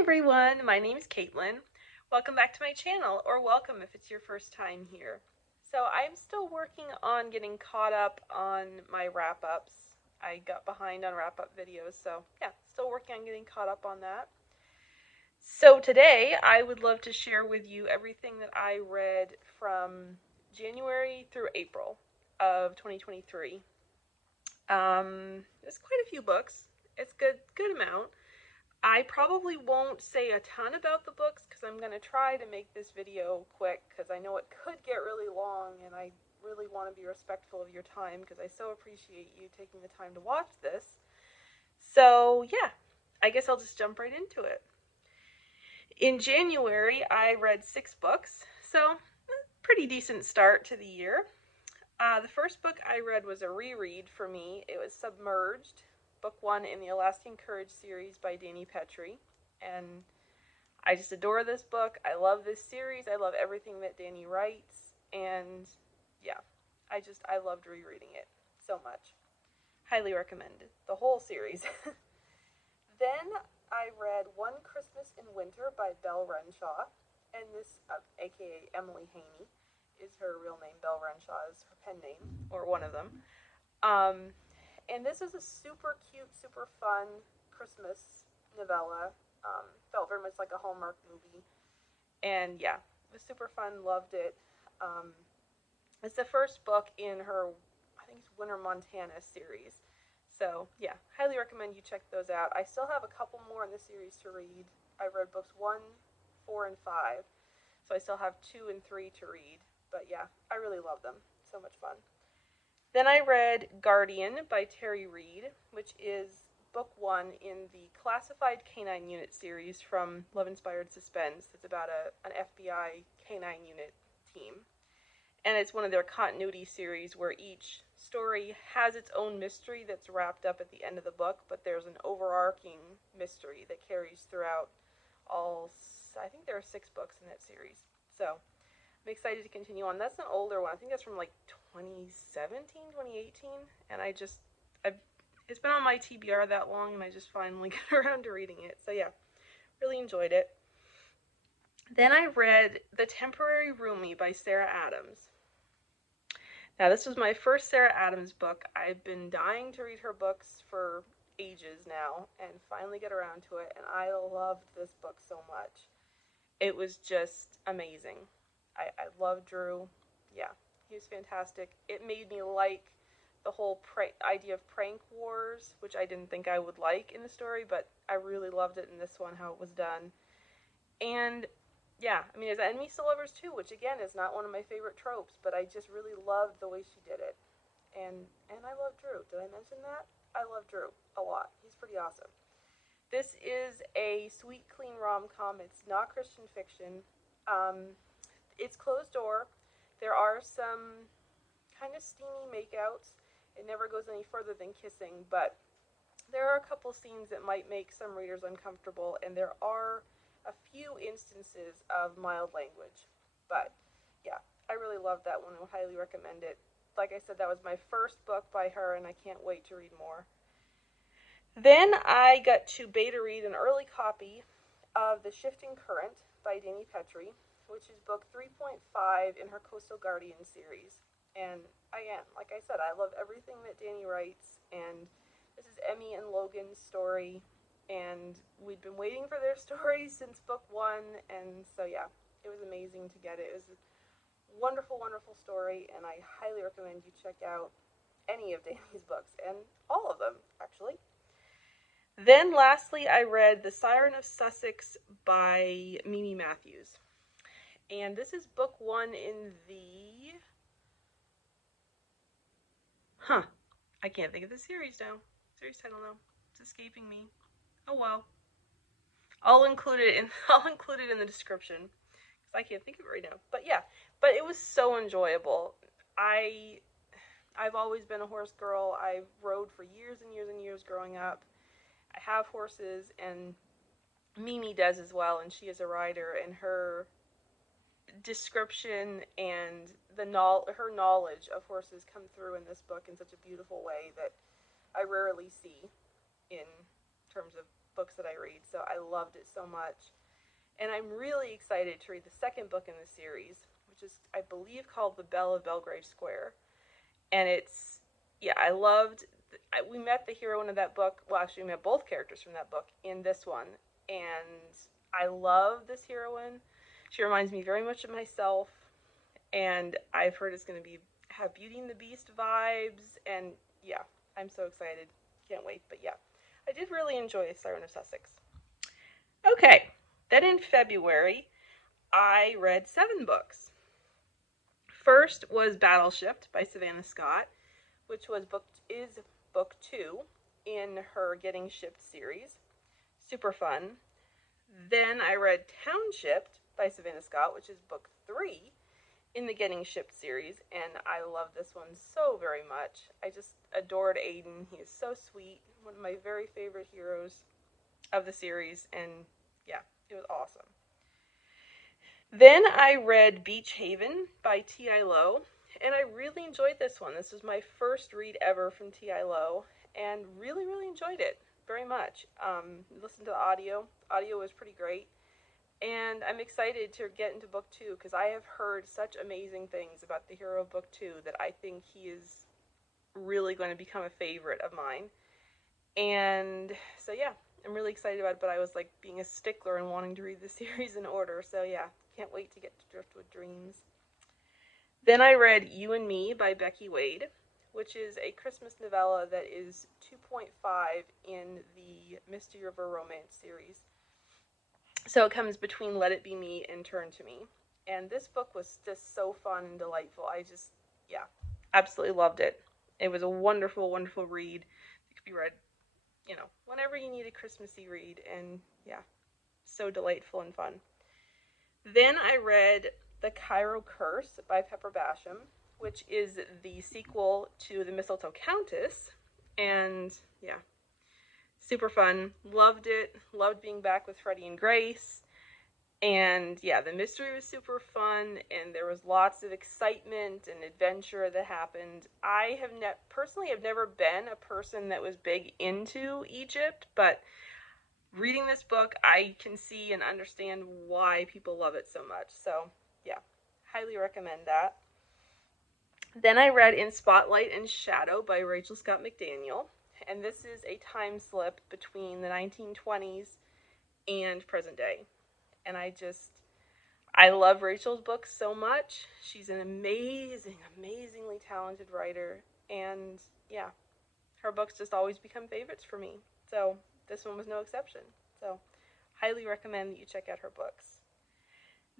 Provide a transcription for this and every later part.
everyone, my name is Caitlyn. Welcome back to my channel, or welcome if it's your first time here. So I'm still working on getting caught up on my wrap-ups. I got behind on wrap-up videos, so yeah, still working on getting caught up on that. So today I would love to share with you everything that I read from January through April of 2023. There's quite a few books. It's good amount. I probably won't say a ton about the books because I'm going to try to make this video quick because I know it could get really long and I really want to be respectful of your time because I so appreciate you taking the time to watch this. So yeah, I guess I'll just jump right into it. In January, I read 6 books, so pretty decent start to the year. The first book I read was a reread for me. It was Submerged, book 1 in the Alaskan Courage series by Dani Pettrey, and I just adore this book. I love this series. I love everything that Dani writes, and yeah, I loved rereading it so much. Highly recommend the whole series. Then I read One Christmas in Winter by Renshaw, and this, aka Emily Haney, is her real name. Belle Renshaw is her pen name, or one of them. And this is a super cute, super fun Christmas novella. Felt very much like a Hallmark movie. And yeah, it was super fun, loved it. It's the first book in her, I think it's Winter Montana series. So yeah, highly recommend you check those out. I still have a couple more in the series to read. I've read books 1, 4, and 5. So I still have 2 and 3 to read. But yeah, I really love them. So much fun. Then I read Guardian by Terri, which is book 1 in the Classified Canine Unit series from Love Inspired Suspense. It's about an FBI canine unit team. And it's one of their continuity series where each story has its own mystery that's wrapped up at the end of the book, but there's an overarching mystery that carries throughout all, I think there are 6 books in that series. So I'm excited to continue on. That's an older one. I think that's from like 2017, 2018. And it's been on my TBR that long, and I just finally got around to reading it. So yeah, really enjoyed it. Then I read The Temporary Roomie by Sarah Adams. Now, this was my first Sarah Adams book. I've been dying to read her books for ages now, and finally get around to it, and I loved this book so much. It was just amazing. I love Drew. Yeah, he was fantastic. It made me like the whole idea of prank wars, which I didn't think I would like in the story, but I really loved it in this one, how it was done. And yeah, I mean, there's enemies to lovers too, which again is not one of my favorite tropes, but I just really loved the way she did it. And I love Drew. Did I mention that? I love Drew a lot. He's pretty awesome. This is a sweet, clean rom-com. It's not Christian fiction. It's closed door. There are some kind of steamy makeouts. It never goes any further than kissing, but there are a couple scenes that might make some readers uncomfortable, and there are a few instances of mild language. But yeah, I really loved that one. I would highly recommend it. Like I said, that was my first book by her, and I can't wait to read more. Then I got to beta read an early copy of The Shifting Current by Dani Pettrey, which is book 3.5 in her Coastal Guardian series. And again, like I said, I love everything that Dani writes, and this is Emmy and Logan's story, and we'd been waiting for their story since book 1, and so yeah, it was amazing to get it. It was a wonderful, wonderful story, and I highly recommend you check out any of Dani's books, and all of them, actually. Then lastly, I read The Siren of Sussex by Mimi Matthews. And this is book 1 in the... I can't think of the series now. Series title now. It's escaping me. Oh well. I'll include it in the description because I can't think of it right now. But yeah, but it was so enjoyable. I've always been a horse girl. I rode for years and years and years growing up. I have horses, and Mimi does as well, and she is a rider, and her description and her knowledge of horses come through in this book in such a beautiful way that I rarely see in terms of books that I read, so I loved it so much. And I'm really excited to read the second book in the series, which is, I believe, called The Belle of Belgrave Square. And it's, yeah, I loved, we met the heroine of that book, well, actually, we met both characters from that book in this one, and I love this heroine. She reminds me very much of myself, and I've heard it's going to have Beauty and the Beast vibes, and yeah, I'm so excited. Can't wait, but yeah. I did really enjoy Siren of Sussex. Okay, then in February, I read 7 books. First was Battleship by Savannah Scott, which is book 2 in her Getting Shipped series. Super fun. Then I read Township by Savannah Scott, which is book 3 in the Getting Shipped series, and I love this one so very much. I just adored Aiden. He is so sweet, one of my very favorite heroes of the series, and yeah, it was awesome. Then I read Beach Haven by T.I. Lowe, and I really enjoyed this one. This was my first read ever from T.I. Lowe, and really, really enjoyed it very much. Listened to the audio. Audio was pretty great. And I'm excited to get into book 2 because I have heard such amazing things about the hero of book 2 that I think he is really going to become a favorite of mine. And so yeah, I'm really excited about it, but I was like being a stickler and wanting to read the series in order. So yeah, can't wait to get to Driftwood Dreams. Then I read You and Me by Becky Wade, which is a Christmas novella that is 2.5 in the Misty River Romance series. So it comes between Let It Be Me and Turn to Me. And this book was just so fun and delightful. I just, yeah, absolutely loved it. It was a wonderful, wonderful read. It could be read, whenever you need a Christmassy read. And yeah, so delightful and fun. Then I read The Cairo Curse by Pepper Basham, which is the sequel to The Mistletoe Countess. And yeah, super fun. Loved it. Loved being back with Freddie and Grace. And yeah, the mystery was super fun, and there was lots of excitement and adventure that happened. I have personally have never been a person that was big into Egypt, but reading this book, I can see and understand why people love it so much. So yeah, highly recommend that. Then I read In Spotlight and Shadow by Rachel Scott McDaniel, and this is a time slip between the 1920s and present day. And I love Rachel's books so much. She's an amazingly talented writer. And yeah, her books just always become favorites for me. So this one was no exception. So highly recommend that you check out her books.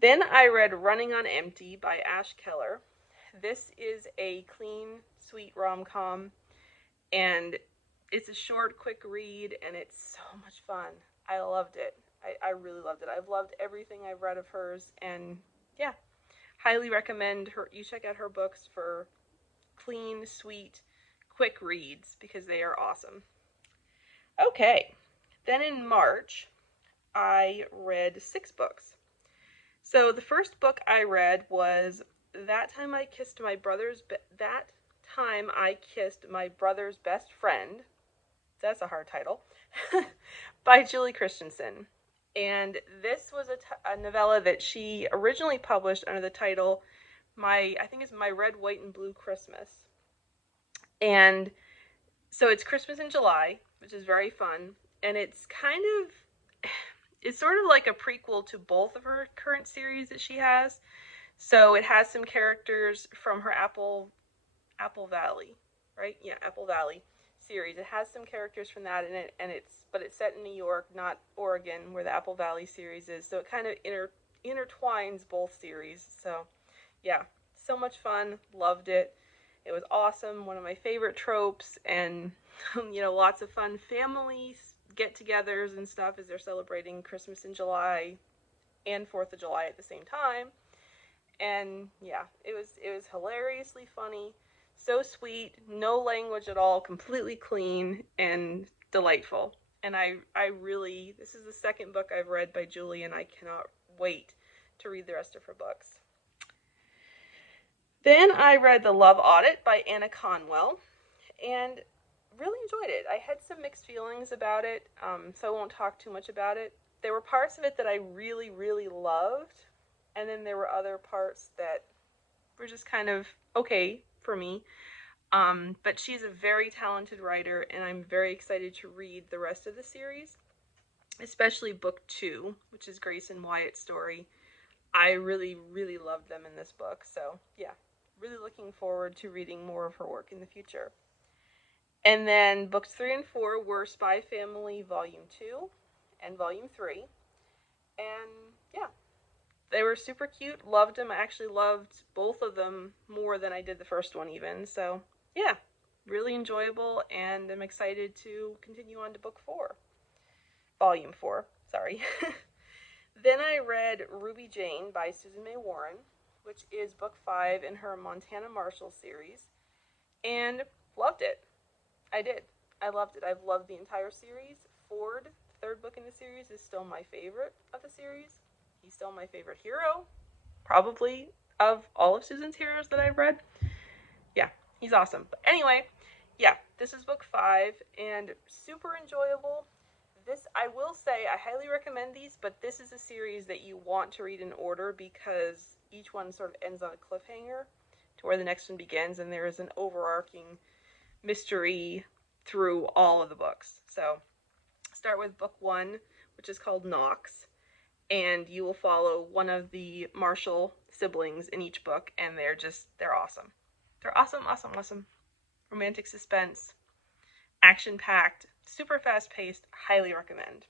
Then I read Running on Empty by Ash Keller. This is a clean, sweet rom-com. And it's a short, quick read, and it's so much fun. I loved it. I really loved it. I've loved everything I've read of hers, and yeah, highly recommend you check out her books for clean, sweet, quick reads because they are awesome. Okay, then in March, I read 6 books. So the first book I read was That Time I Kissed My Brother's Best Friend. That's a hard title. By Julie Christensen. And this was a novella that she originally published under the title I think it's My Red, White, and Blue Christmas. And so it's Christmas in July, which is very fun. And it's sort of like a prequel to both of her current series that she has. So it has some characters from her Apple Valley, right? Yeah, Apple Valley series. It has some characters from that in it, but it's set in New York, not Oregon, where the Apple Valley series is. So it kind of intertwines both series. So yeah, so much fun. Loved it. It was awesome. One of my favorite tropes, and lots of fun family get-togethers and stuff as they're celebrating Christmas in July and 4th of July at the same time. And yeah, it was hilariously funny. So sweet, no language at all, completely clean and delightful. And this is the second book I've read by Julie, and I cannot wait to read the rest of her books. Then I read The Love Audit by Anna Conwell, and really enjoyed it. I had some mixed feelings about it, so I won't talk too much about it. There were parts of it that I really, really loved, and then there were other parts that were just kind of okay for me. But she's a very talented writer, and I'm very excited to read the rest of the series, especially book 2, which is Grace and Wyatt's story. I really, really loved them in this book, so yeah, really looking forward to reading more of her work in the future. And then books 3 and 4 were Spy Family Volume 2 and Volume 3. And yeah, they were super cute. Loved them. I actually loved both of them more than I did the first one even. So yeah, really enjoyable, and I'm excited to continue on to book 4. Volume 4, sorry. Then I read Ruby Jane by Susan May Warren, which is book 5 in her Montana Marshall series, and loved it. I did. I loved it. I've loved the entire series. Ford, third book in the series, is still my favorite of the series. He's still my favorite hero, probably, of all of Susan's heroes that I've read. Yeah, he's awesome. But anyway, yeah, this is book 5, and super enjoyable. This, I will say, I highly recommend these, but this is a series that you want to read in order because each one sort of ends on a cliffhanger to where the next one begins, and there is an overarching mystery through all of the books. So start with book 1, which is called Knox, and you will follow one of the Marshall siblings in each book, and they're awesome. They're awesome, awesome, awesome. Romantic suspense, action-packed, super fast-paced, highly recommend.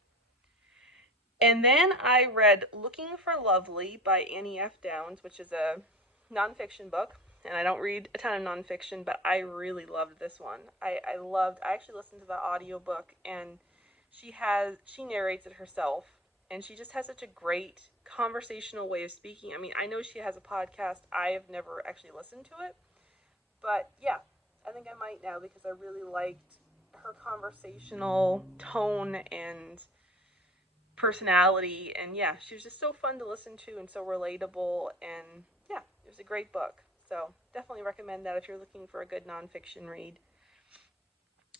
And then I read Looking for Lovely by Annie F. Downs, which is a nonfiction book. And I don't read a ton of nonfiction, but I really loved this one. I actually listened to the audiobook, and she narrates it herself, and she just has such a great conversational way of speaking. I mean, I know she has a podcast. I have never actually listened to it, but yeah, I think I might now because I really liked her conversational tone and personality, and yeah, she was just so fun to listen to and so relatable, and yeah, it was a great book. So definitely recommend that if you're looking for a good nonfiction read.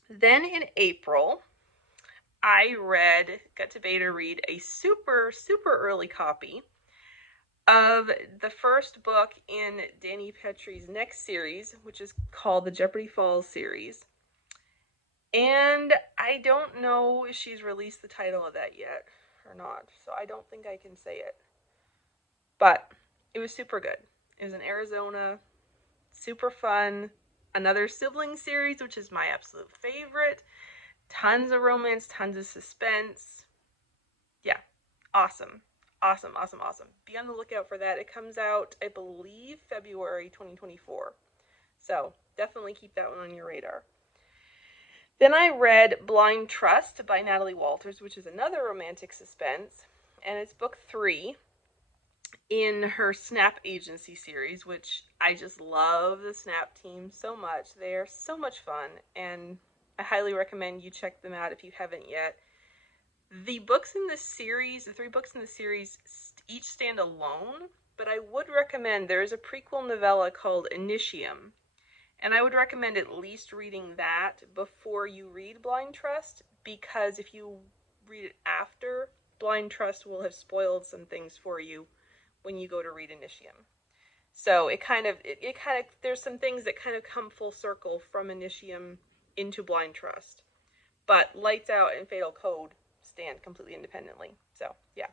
Then in April, I got to beta read a super, super early copy of the first book in Dani Pettrey's next series, which is called the Jeopardy Falls series. And I don't know if she's released the title of that yet or not, so I don't think I can say it. But it was super good. It was in Arizona, super fun. Another sibling series, which is my absolute favorite. Tons of romance, tons of suspense. Yeah, awesome. Awesome, awesome, awesome. Be on the lookout for that. It comes out, I believe, February 2024. So definitely keep that one on your radar. Then I read Blind Trust by Natalie Walters, which is another romantic suspense, and it's book 3 in her Snap Agency series, which I just love the Snap team so much. They are so much fun, and I highly recommend you check them out if you haven't yet. The 3 books in the series, each stand alone, but I would recommend, there is a prequel novella called Initium, and I would recommend at least reading that before you read Blind Trust, because if you read it after, Blind Trust will have spoiled some things for you when you go to read Initium. So it kind of, there's some things that kind of come full circle from Initium into Blind Trust. But Lights Out and Fatal Code stand completely independently. So yeah,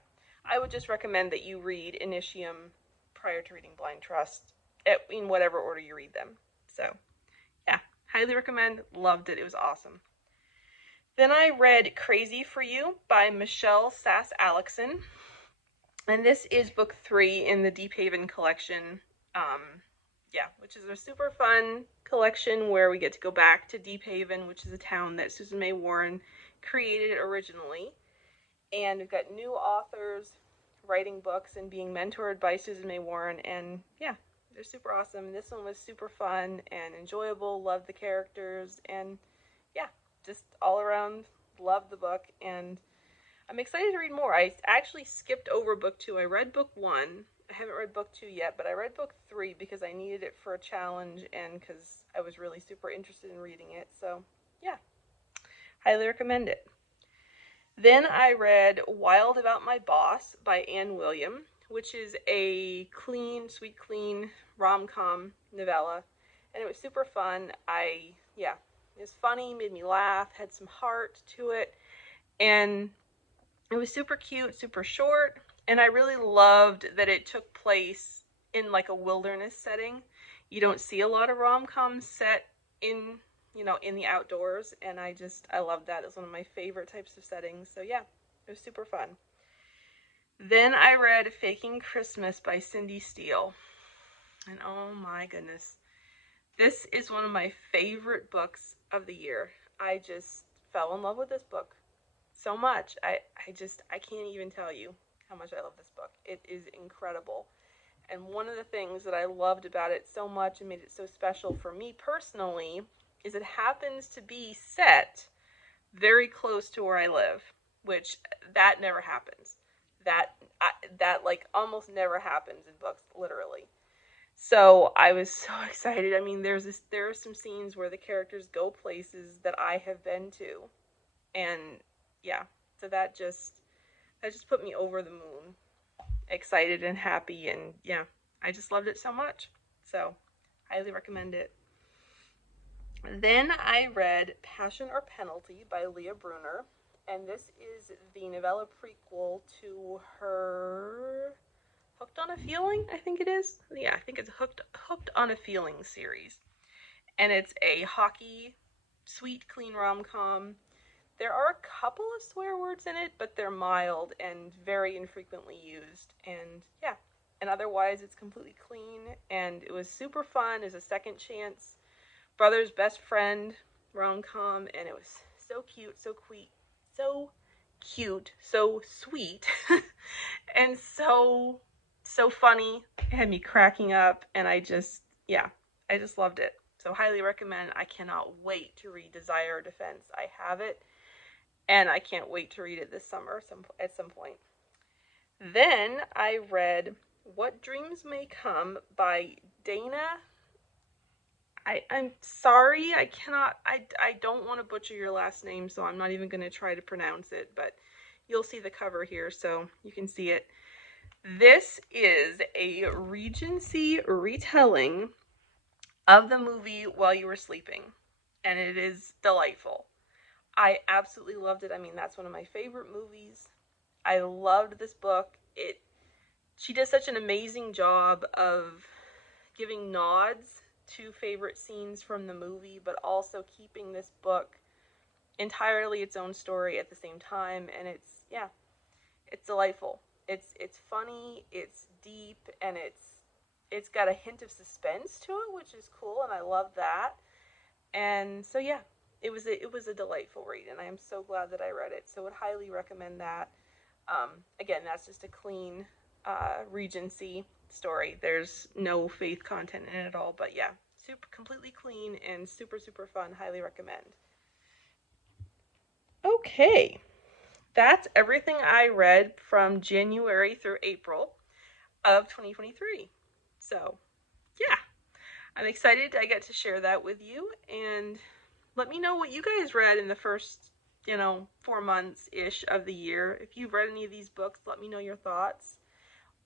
I would just recommend that you read Initium prior to reading Blind Trust, in whatever order you read them. So yeah, highly recommend. Loved it. It was awesome. Then I read Crazy for You by Michelle Sass Alexson. And this is book 3 in the Deep Haven collection. Which is a super fun collection where we get to go back to Deep Haven, which is a town that Susan May Warren created originally. And we've got new authors writing books and being mentored by Susan May Warren. And yeah, they're super awesome. This one was super fun and enjoyable. Loved the characters. And yeah, just all around loved the book. And I'm excited to read more. I actually skipped over book 2. I read book 1. I haven't read book 2 yet, but I read book 3 because I needed it for a challenge and because I was really super interested in reading it. So yeah, highly recommend it. Then I read Wild About My Boss by Anne William, which is a clean, sweet, clean rom-com novella. And it was super fun. Yeah, it was funny, made me laugh, had some heart to it. And it was super cute, super short. And I really loved that it took place in like a wilderness setting. You don't see a lot of rom-coms set in, in the outdoors, and I love that. It's one of my favorite types of settings. So yeah, it was super fun. Then I read Faking Christmas by Cindy Steele. And oh my goodness, this is one of my favorite books of the year. I just fell in love with this book so much. I can't even tell you how much I love this book. It is incredible. And one of the things that I loved about it so much and made it so special for me personally is it happens to be set very close to where I live, which that never happens. That like almost never happens in books, literally. So I was so excited. I mean, there are some scenes where the characters go places that I have been to, and yeah, so that just put me over the moon, excited and happy, and yeah, I just loved it so much. So, highly recommend it. Then I read Passion or Penalty by Leah Brunner, and this is the novella prequel to her Hooked on a Feeling, I think it is. Yeah, I think it's Hooked on a Feeling series. And it's a hockey, sweet, clean rom-com. There are a couple of swear words in it, but they're mild and very infrequently used. And yeah, and otherwise it's completely clean, and it was super fun. It was a second chance brother's best friend rom-com, and it was so cute, so sweet, and so funny. It had me cracking up, and yeah, I just loved it. So highly recommend. I cannot wait to read Desire or Defense. I have it, and I can't wait to read it this summer at some point. Then I read What Dreams May Come by Dana. I'm sorry, I don't want to butcher your last name, so I'm not even going to try to pronounce it, but you'll see the cover here, so you can see it. This is a Regency retelling of the movie While You Were Sleeping, and it is delightful. I absolutely loved it. I mean, that's one of my favorite movies. I loved this book. She does such an amazing job of giving nods to favorite scenes from the movie, but also keeping this book entirely its own story at the same time. And it's delightful. It's funny, it's deep, and it's got a hint of suspense to it, which is cool, and I love that. And so yeah, it was a delightful read, and I am so glad that I read it. So I would highly recommend that. Again, that's just a clean Regency story. There's no faith content in it at all, but yeah, completely clean and super, super fun. Highly recommend. Okay, that's everything I read from January through April of 2023. So, yeah, I'm excited I get to share that with you, and let me know what you guys read in the first, 4 months-ish of the year. If you've read any of these books, let me know your thoughts.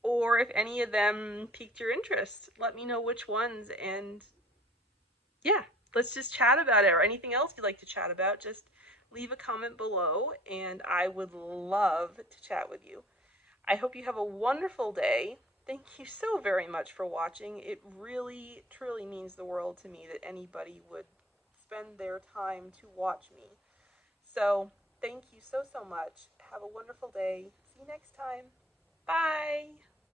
Or if any of them piqued your interest, let me know which ones, and yeah, let's just chat about it, or anything else you'd like to chat about. Just leave a comment below, and I would love to chat with you. I hope you have a wonderful day. Thank you so very much for watching. It really, truly means the world to me that anybody would spend their time to watch me. So, thank you so, so much. Have a wonderful day. See you next time. Bye.